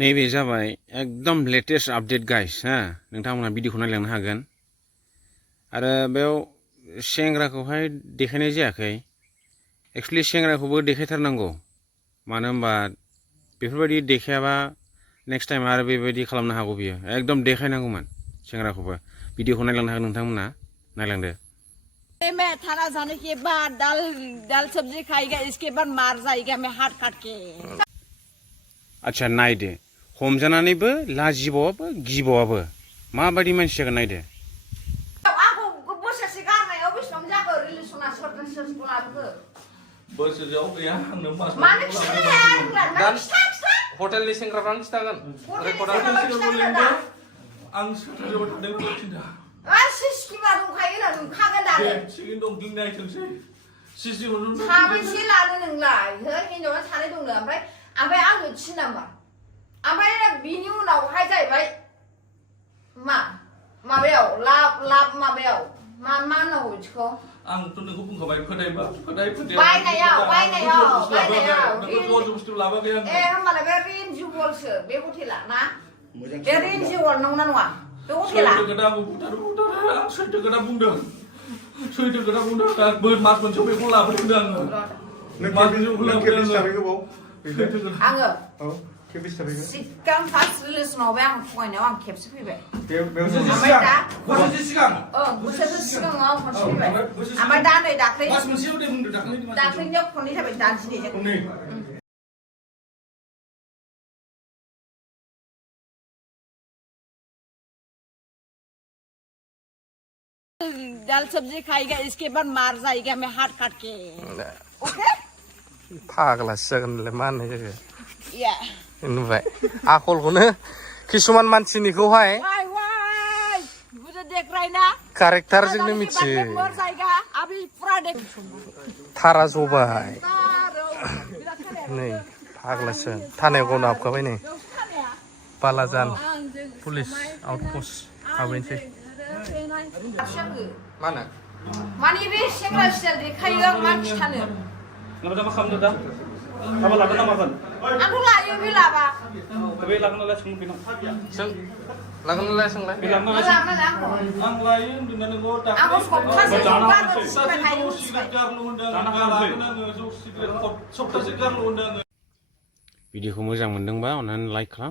नैबे जाबाय एकदम लेटेस्ट आपडेट गाइस हा नोंथांमोना भिडिअखौ नायलांनो हागोन आरो बेयाव सेंग्राखौहाय देखायनाय जायाखै एक्चुअली सेंग्राखौबो देखायथारनांगौ मानो होनबा बेफोरबायदि देखायाबा नेक्स्ट टाइम आरो बेबायदि खालामनो हागौ बियो एकदम देखायनांगौमोन सेंग्राखौबो भिडिअखौ नायलांनो हागोन नोंथांमोना नायलांदो मैं थाना जाने के बाद दाल दाल सब्जी खाएगा इसके बाद मार जाएगा मैं हाथ काट के अच्छा नायदो हमजानानैबो लाजिबावाबो गिबावाबो माबायदि मानसि जागोन नायदो आंखौ बोसोरसे गारनायाव बेसेबां जाखो रिलेसना सोरजों लाबोखो बोसोरसेयाव गैया आंनो मास मानो खिथानो हाया आंलाय खिथा हटेलनि सेंग्राफ्रानो खिथागोन रेकर्डार आं सोरजों थादों खिन्था सिस्किमा दंखायो ना नुखागोन दा सिगिन दं दिनै नायथोंसै सिसिखौनो साबैसे लानो नोंलाय हो हिनजावना सानै दंनो ओमफ्राय आंनो 3 नाम्बार ओमफ्राय बिनि उनावहाय जाहैबाय माबायाव लाब माबायाव मा होननांगौ बिदिखौ आंथ' नोंखौ बुंखाबाय फोथायबा फोथाय बायनायाव बुस्थु लाबोयाखै आं होमबालाय बे रेन्जिवलसो बे हटेला ना बे रेन्जिवल नंगौना नङा बे हटेला सैथो खोथा बुंदों मास मोनसेयाव बेखौ लाबोदों आङो आङो सिगां फार्स्ट रिलेसनाव आं फरायनायाव आं खेबसे फैबाय बोसोरसे सिगाङाव आं खनसे फैबाय ओमफ्राय दा नै दाख्लैनियाव खननै जाबाय दा दिनैजों दाल सब्जी खाएगा इसके बाद मार जाएगा मैं हाथ काट के ओके फाग्लासो जागोनलाय मा होननाय जायो या नुबाय आखलखौनो किसुमान मानसिनिखौहाय मुझे देख रहा है ना कारेक्टारजोंनो मिथियो थारा जबाय नै फाग्लासो थानायाव गावनो हाबखाबाय नै बालाजान पुलिस आउटपस्ट हाबैनोसै माने बे सेंग्रा स्टाइल देखायो आं मा खिथानो मा खालामदो दा हाबा लागोन ना मागोन आंथ' लायो बे लाबा बे लागोन नालाय सों बेनाव लागोन नालाय सोंलाय बे लागोन नालाय आं लायो होनदोंना नोंखौ आंखौ सप्तासे भिडिअखौ मोजां मोनदोंबा अन्नानै लाइक खालाम